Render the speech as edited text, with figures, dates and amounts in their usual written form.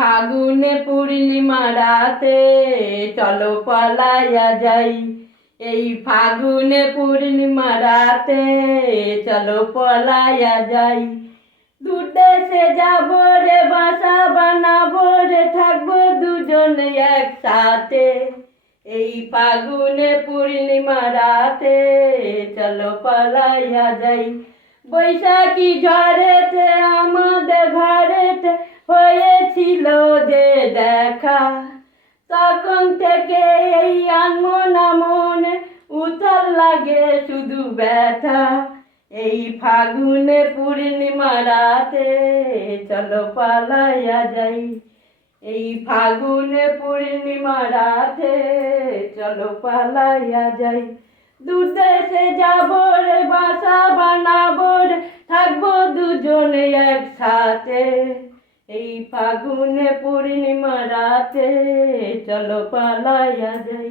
ফাগুনে পূর্ণিমা রাতে চলো পালাইয়া যাই। এই ফাগুনে পূর্ণিমা রাতে চলো পালাইয়া যাই। দূর দেশে যাবো রে, বাসা বানাবো রে, থাকবো দুজনে একসাথে। এই ফাগুনে পূর্ণিমা রাতে চলো পালাইয়া যাই। বৈশাখী ঝড়েতে আমাদের ঘরেতে হয়েছিল যে দেখা, তখন থেকে এই আনমনা মনে উথাল লাগে শুধু ব্যথা। এই ফাগুনে পূর্ণিমা রাতে চলো পালাইয়া যাই। এই ফাগুনে পূর্ণিমা রাতে চলো পালাইয়া যাই। দূর দেশে যাবো রে, বাসা বানাবো রে, থাকবো দুজনে একসাথে। এই ফাগুনে পূর্ণিমা রাতে চলো পালাইয়া যাই।